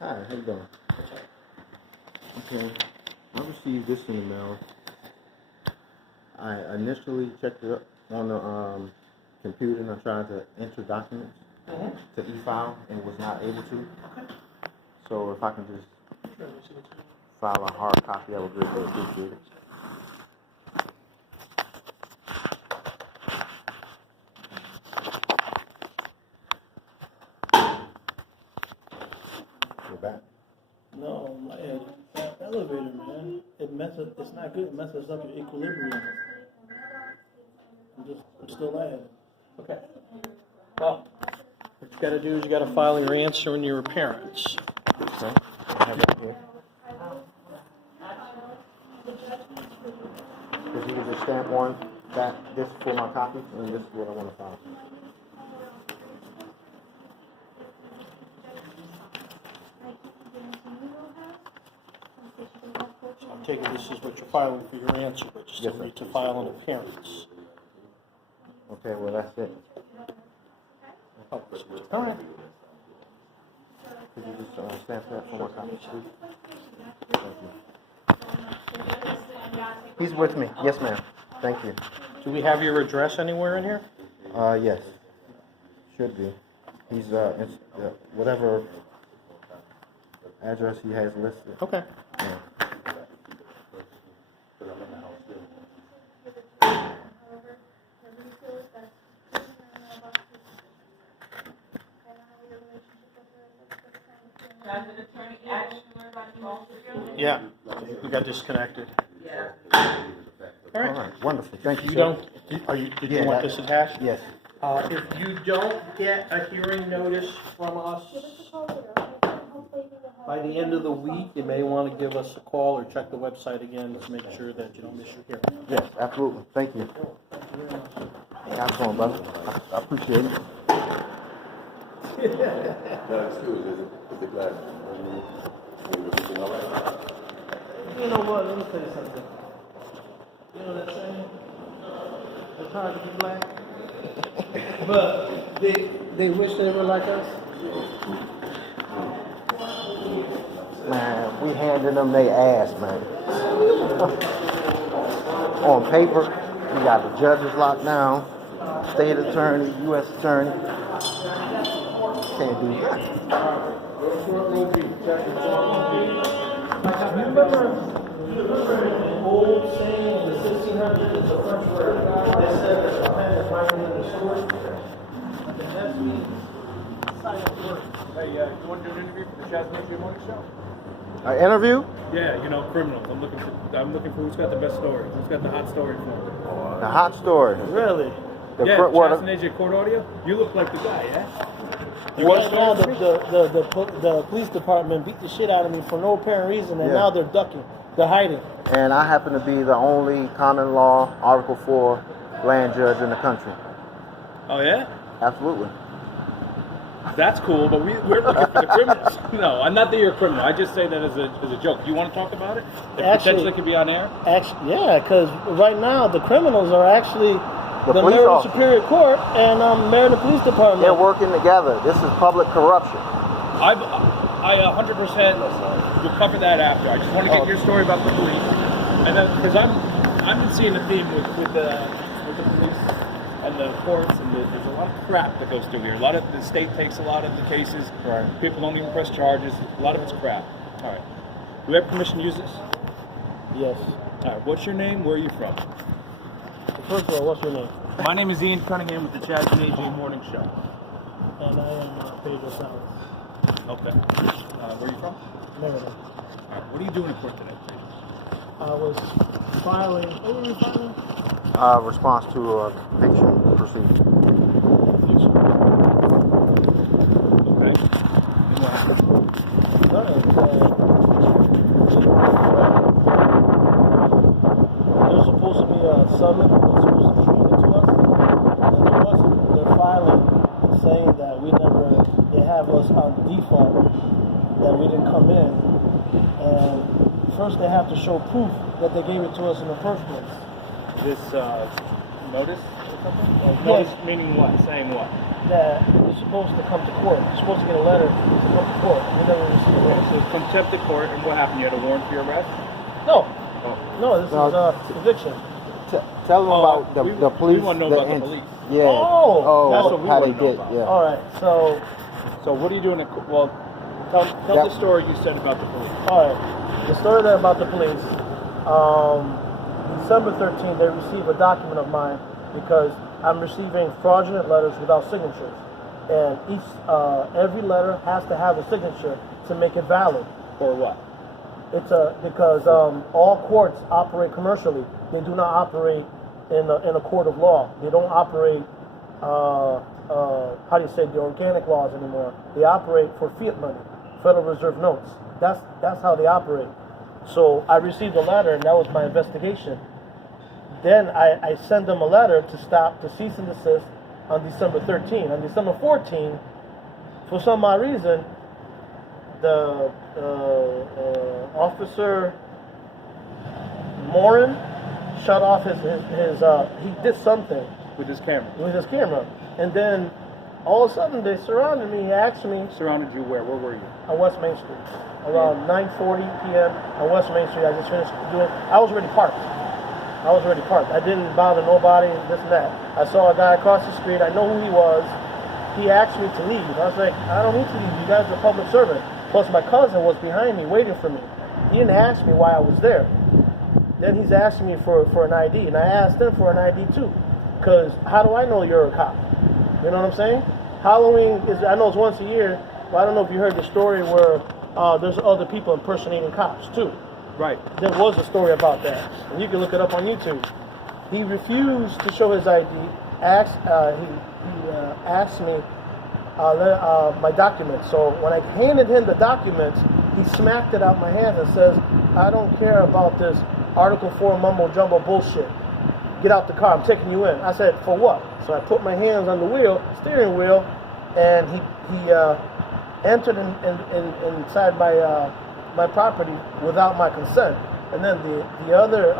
Hi, how you doing? Okay, I received this in the mail. I initially checked it up on the computer and I tried to enter documents to e-file and was not able to. So if I can just file a hard copy, I would greatly appreciate it. You're back. No, that elevator, man. It's not good. It messes up your equilibrium. I'm still at it. Okay. Well, what you got to do is you got to file your answer and your appearance. Okay, I have that here. If you could just stamp one, this is for my copy, and this is what I want to file. So I'm taking this is what you're filing for your answer, but you still need to file an appearance. Okay, well that's it. Oh, all right. Could you just stamp that for my copy, please? Thank you. He's with me. Yes, ma'am. Thank you. Do we have your address anywhere in here? Yes. Should be. He's, whatever address he has listed. Okay. Yeah. Yeah, we got disconnected. All right. Wonderful. Thank you, You sir. don't, did you want this attached? Yes. If you don't get a hearing notice from us by the end of the week, you may want to give us a call or check the website again to make sure that you don't miss your hearing. Yes, absolutely. Thank you. How's it going, brother? I appreciate it. No excuse, is it glad? Everything all right? You know what? Let me tell you something. You know that saying? It's hard to be black. But they wish they were like us. Man, we handing them their ass, man. On paper, we got the judges locked down, state attorney, U.S. attorney. Can't do nothing. You remember an old saying in the 1600s, it's a French word, that said that the pen is mightier than the sword? And that's me. Silent word. Hey, you want to do an interview for the Chaz Morning Show? An interview? Yeah, you know, criminals. I'm looking for who's got the best story. Who's got the hot story for me? The hot story. Really? Yeah, Chaz and AJ Court Audio. You look like the guy, yeah? Right now, the police department beat the shit out of me for no apparent reason, and now they're ducking. They're hiding. And I happen to be the only common law Article 4 land judge in the country. Oh, yeah? Absolutely. That's cool, but we're looking for the criminals. No, I'm not that you're a criminal. I just say that as a joke. Do you want to talk about it? It potentially could be on air? Actually, yeah, because right now the criminals are actually the police Maryland officers. Superior Court and Maryland Police Department. They're working together. This is public corruption. I 100% will cover that after. I just want to get your story about the police, and then because I've been seeing the theme with the police and the courts, and there's a lot of crap that goes through here. The state takes a lot of the cases. Right. People don't even press charges. A lot of it's crap. All right. Do we have permission to use this? Yes. All right. What's your name? Where are you from? First of all, what's your name? My name is Ian Cunningham with the Chaz and AJ Morning Show. And I am Pedro Salas. Okay. Where are you from? Maryland. All right. What are you doing in court today, Pedro? I was filing. What were you filing? Response to a conviction proceeding. Okay. And what happened? There's supposed to be a summons that's supposed to be treated to us, and there wasn't. They're filing saying that they have us on default, that we didn't come in, and first they have to show proof that they gave it to us in the first place. This notice or something? Yes. Notice meaning what? Saying what? that you're supposed to come to court. You're supposed to get a letter to come to court. We never received a letter. So contempt of court, and what happened? You had a warrant for your arrest? No. Oh. No, this is conviction. Tell them about the police. We want to know about the police. Yeah. Oh, that's what we how want they to know did. about. Yeah. All right. So what are you doing? Well, tell the story you said about the police. All right. The story there about the police. December 13th, they received a document of mine because I'm receiving fraudulent letters without signatures, and every letter has to have a signature to make it valid. Or what? It's because all courts operate commercially. They do not operate in a court of law. They don't operate how do you say, the organic laws anymore. They operate for fiat money, Federal Reserve notes. That's how they operate. So I received a letter, and that was my investigation. Then I send them a letter to cease and desist on December 13th. On December 14th, for some odd reason, the officer Morin shut off his he did something With his camera. And then all of a sudden they surrounded me. He asked me. Surrounded you where? Where were you? On West Main Street, around 9:40 p.m. on West Main Street. I just finished doing. I was already parked. I didn't bother nobody. This and that. I saw a guy across the street. I know who he was. He asked me to leave. I was like, I don't need to leave. You guys are public servant. Plus, my cousin was behind me waiting for me. He didn't ask me why I was there. Then he's asking me for an ID, and I asked him for an ID too, because how do I know you're a cop? You know what I'm saying? Halloween I know it's once a year, but I don't know if you heard the story where there's other people impersonating cops too. Right. There was a story about that, and you can look it up on YouTube. He refused to show his ID. He asked me my documents. So when I handed him the documents, he smacked it out my hands and says, "I don't care about this Article 4 mumbo jumbo bullshit. Get out the car. I'm taking you in." I said, "For what?" So I put my hands on the steering wheel, and he entered inside my property without my consent. And then the other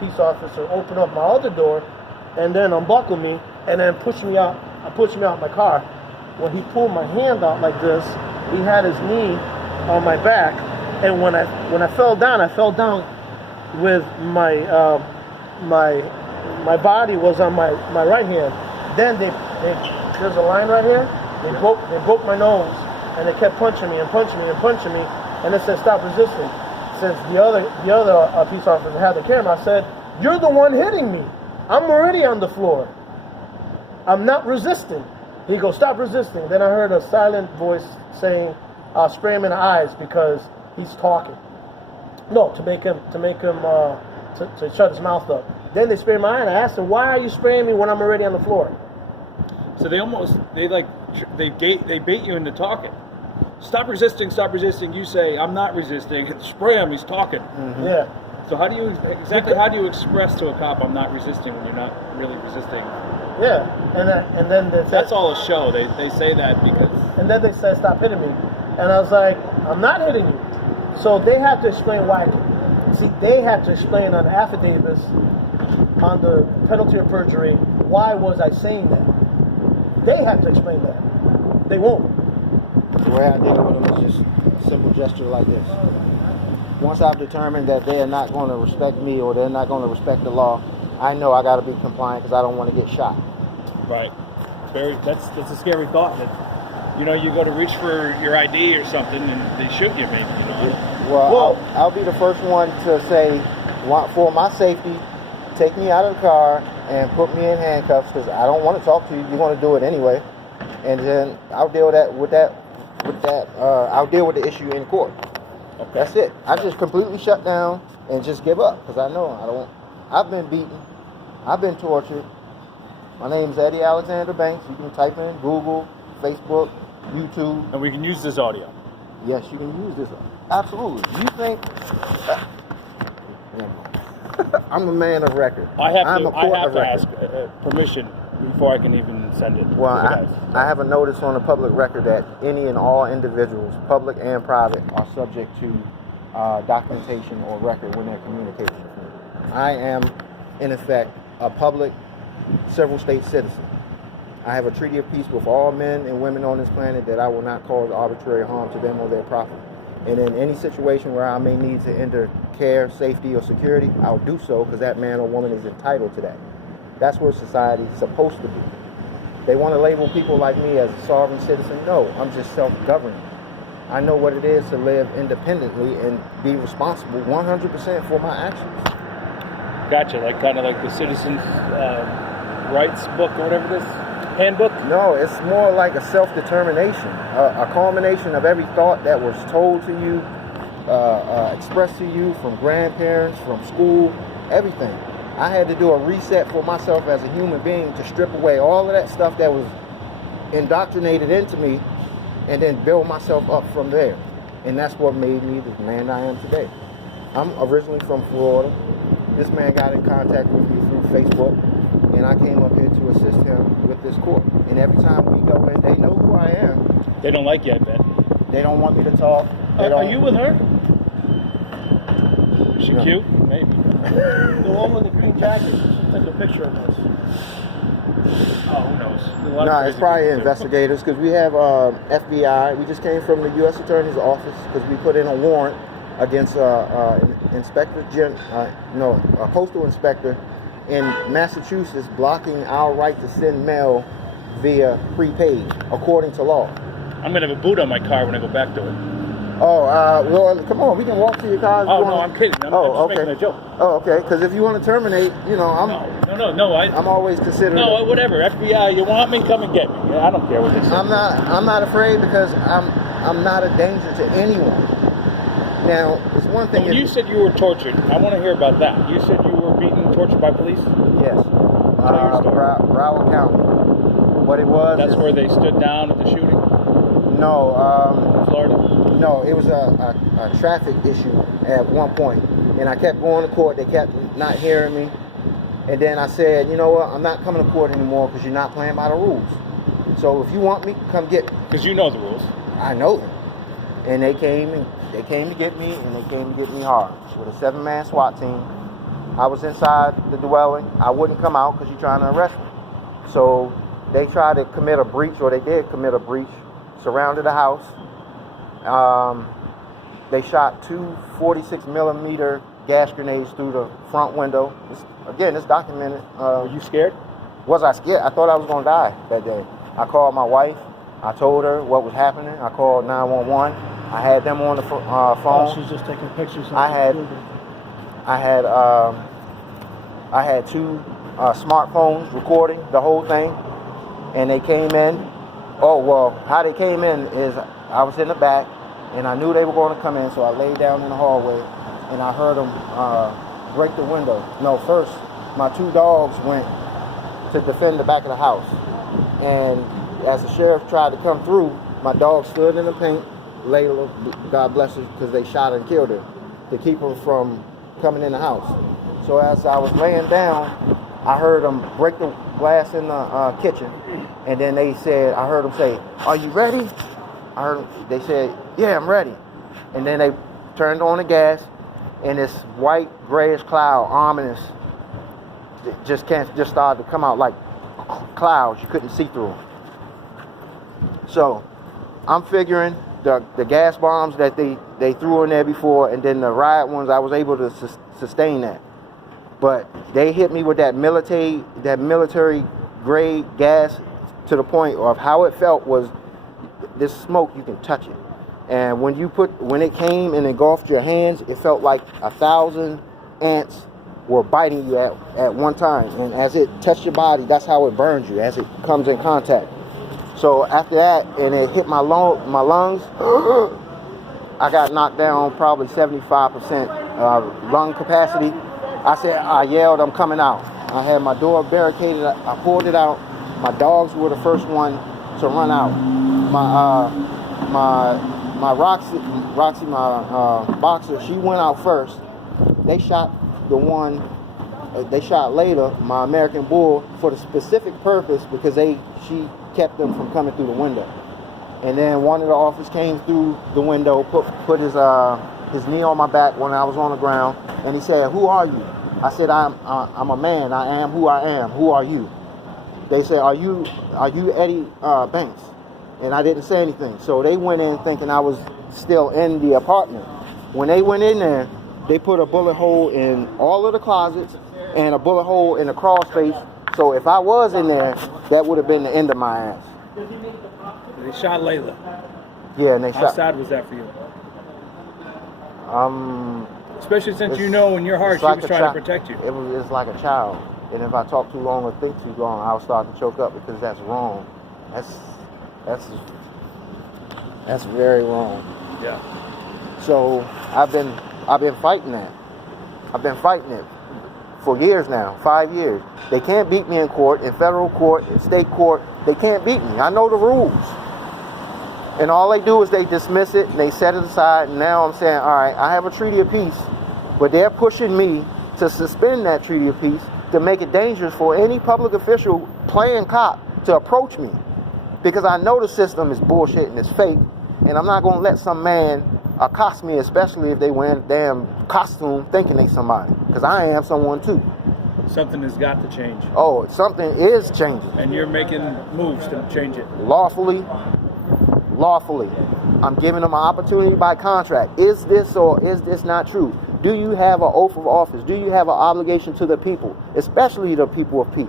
peace officer opened up my other door, and then unbuckled me, and then pushed me out my car. When he pulled my hand out like this, he had his knee on my back, and when I fell down with my body was on my right hand. Then there's a line right here. They broke my nose, and they kept punching me, and it said stop resisting. Since the other peace officer had the camera, I said, "You're the one hitting me. I'm already on the floor. I'm not resisting." He goes, "Stop resisting." Then I heard a silent voice saying, "Spray him in the eyes because he's talking." No, to shut his mouth up. Then they sprayed my eye, and I asked him, "Why are you spraying me when I'm already on the floor?" So they bait you into talking. Stop resisting. You say, "I'm not resisting." Spray him. He's talking. Mm-hmm. Yeah. So how do you express to a cop, "I'm not resisting," when you're not really resisting? Yeah, and then they said, that's all a show. They say that because. And then they said, "Stop hitting me," and I was like, "I'm not hitting you." So they had to explain why. See, they had to explain on affidavits, on the penalty of perjury, why was I saying that? They have to explain that. They won't. The way I deal with them is just a simple gesture like this. Once I've determined that they are not going to respect me or they're not going to respect the law, I know I got to be compliant because I don't want to get shot. Right. That's a scary thought. That you go to reach for your ID or something and they shoot you, maybe. Well, I'll be the first one to say, for my safety, take me out of the car and put me in handcuffs because I don't want to talk to you. You're going to do it anyway, and then I'll deal with that. I'll deal with the issue in court. Okay. That's it. I just completely shut down and just give up because I know I've been beaten. I've been tortured. My name's Eddie Alexander Banks. You can type in Google, Facebook, YouTube. And we can use this audio. Yes, you can use this. Absolutely. You think... I'm a man of record. I have to ask permission before I can even send it. Well, I have a notice on the public record that any and all individuals, public and private, are subject to documentation or record when they're communicating with me. I am, in effect, a public several state citizen. I have a treaty of peace with all men and women on this planet that I will not cause arbitrary harm to them or their property. And in any situation where I may need to enter care, safety, or security, I'll do so because that man or woman is entitled to that. That's where society is supposed to be. They want to label people like me as a sovereign citizen. No, I'm just self-governing. I know what it is to live independently and be responsible 100% for my actions. Gotcha, like kind of like the citizens' rights book or whatever it is, handbook? No, it's more like a self-determination, a culmination of every thought that was told to you, expressed to you from grandparents, from school, everything. I had to do a reset for myself as a human being to strip away all of that stuff that was indoctrinated into me and then build myself up from there. And that's what made me the man I am today. I'm originally from Florida. This man got in contact with me through Facebook, and I came up here to assist him with this court. And every time we go in, they know who I am. They don't like you, I bet. They don't want me to talk. Are you with her? Is she cute? Maybe. The one with the green jacket. She took a picture of us. Oh, who knows? No, it's probably investigators because we have FBI. We just came from the U.S. Attorney's Office because we put in a warrant against a postal inspector in Massachusetts blocking our right to send mail via prepaid, according to law. I'm gonna have a boot on my car when I go back to it. Oh, well, come on, we can walk to your car. Oh, no, I'm kidding. I'm just making a joke. Oh, okay, because if you want to terminate, I'm I'm always considered. No, whatever. FBI, you want me? Come and get me. I don't care what they say. I'm not afraid because I'm not a danger to anyone. Now, it's one thing. When you said you were tortured, I want to hear about that. You said you were beaten, tortured by police? Yes. Broward County. What it was. That's where they stood down at the shooting? No. Florida? No, it was a traffic issue at one point, and I kept going to court. They kept not hearing me, and then I said, you know what? I'm not coming to court anymore because you're not playing by the rules. So if you want me, come get me. Because you know the rules. I know them, and they came to get me, and they came to get me hard with a 7-man SWAT team. I was inside the dwelling. I wouldn't come out because you're trying to arrest me. So they tried to commit a breach, or they did commit a breach. Surrounded the house. They shot 2 46mm gas grenades through the front window. It's documented. Were you scared? Was I scared? I thought I was going to die that day. I called my wife. I told her what was happening. I called 911. I had them on the phone. Oh, she's just taking pictures. I had 2 smartphones recording the whole thing, and they came in. Oh, well, how they came in is I was in the back, and I knew they were going to come in, so I laid down in the hallway, and I heard them break the window. No, first, my 2 dogs went to defend the back of the house, and as the sheriff tried to come through, my dog stood in the paint. Layla, God bless her, because they shot and killed her to keep her from coming in the house. So as I was laying down, I heard them break the glass in the kitchen, and then I heard them say, "Are you ready?" They said, "Yeah, I'm ready." And then they turned on the gas, and this white grayish cloud, ominous, just started to come out like clouds. You couldn't see through them. So I'm figuring the gas bombs that they threw in there before, and then the riot ones, I was able to sustain that. But they hit me with that military grade gas to the point of how it felt was this smoke, you can touch it. And when it came and engulfed your hands, it felt like 1,000 ants were biting you at one time. And as it touched your body, that's how it burns you, as it comes in contact. So after that, and it hit my lungs, I got knocked down probably 75% lung capacity. I yelled, "I'm coming out." I had my door barricaded. I pulled it out. My dogs were the first one to run out. My Roxy, my boxer, she went out first. They shot Layla, my American Bull, for the specific purpose because she kept them from coming through the window. And then one of the officers came through the window, put his knee on my back when I was on the ground, and he said, "Who are you?" I said, I'm a man. I am who I am. Who are you?" They said, are you Eddie Banks? And I didn't say anything. So they went in thinking I was still in the apartment. When they went in there, they put a bullet hole in all of the closets and a bullet hole in the crawl space. So if I was in there, that would have been the end of my ass. They shot Layla. Yeah, and they How shot. sad was that for you? Especially since It's- you know in your heart it's she like was a trying to child. protect you. It's like a child. And if I talk too long or think too long, I'll start to choke up because that's wrong. That's very wrong. Yeah. So I've been fighting that. I've been fighting it for years now, 5 years. They can't beat me in court, in federal court, in state court. They can't beat me. I know the rules. And all they do is they dismiss it and they set it aside. And now I'm saying, all right, I have a treaty of peace, but they're pushing me to suspend that treaty of peace to make it dangerous for any public official playing cop to approach me. Because I know the system is bullshit and it's fake. And I'm not going to let some man accost me, especially if they wear a damn costume thinking they somebody. Because I am someone too. Something has got to change. Oh, something is changing. And you're making moves to change it. Lawfully. I'm giving them an opportunity by contract. Is this or is this not true? Do you have an oath of office? Do you have an obligation to the people, especially the people of peace?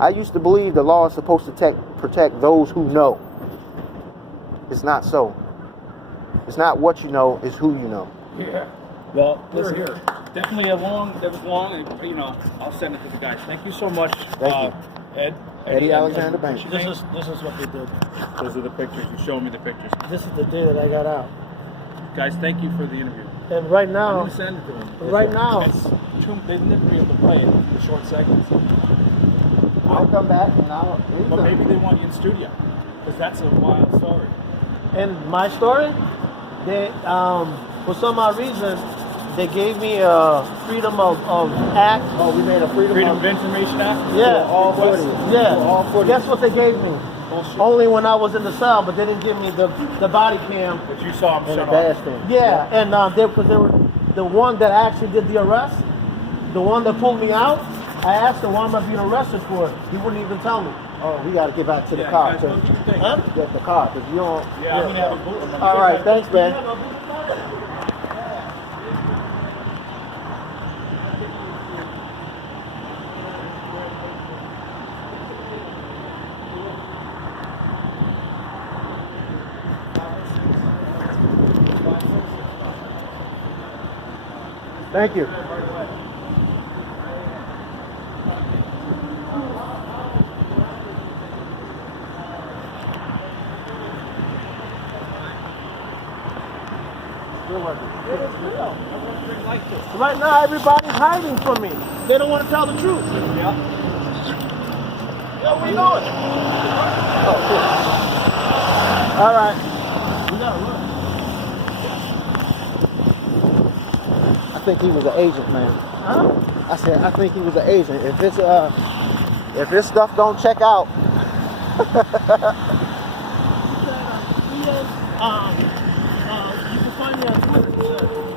I used to believe the law is supposed to protect those who know. It's not so. It's not what you know, it's who you know. Yeah. Well, listen, definitely that was long, and, you know, I'll send it to the guys. Thank you so much. Thank you. Eddie Alexander Banks. This is what they did. Those are the pictures. You showed me the pictures. This is the day that I got out. Guys, thank you for the interview. And right I'm now, going to send it to them. right now, They've never been able to play it in the short segments. I'll come back and But maybe they want you in studio, because that's a wild story. in my story, they for some odd reason they gave me a freedom of act. Oh, we made a Freedom of Information Act? Yeah. For all footage. Yeah, For all footage. guess what they gave me? Bullshit. Only when I was in the cell, but they didn't give me the body cam. But you saw him And a shut off. dash thing. Yeah, and because they were the one that actually did the arrest, the one that pulled me out. I asked him, why am I being arrested for? He wouldn't even tell me. Oh, we got to get back to the Yeah, car. guys, too. what do you think? Huh? Get the car, because you don't... Yeah, I'm going to have a boot. All right, thanks, man. Thank you. Right now, everybody's hiding from me. They don't want to tell the truth. Yeah. Yo, where you going? Oh, cool. All right. We gotta run. I think he was an agent, man. Huh? I said, I think he was an agent. If this stuff don't check out, You can find me on Twitter.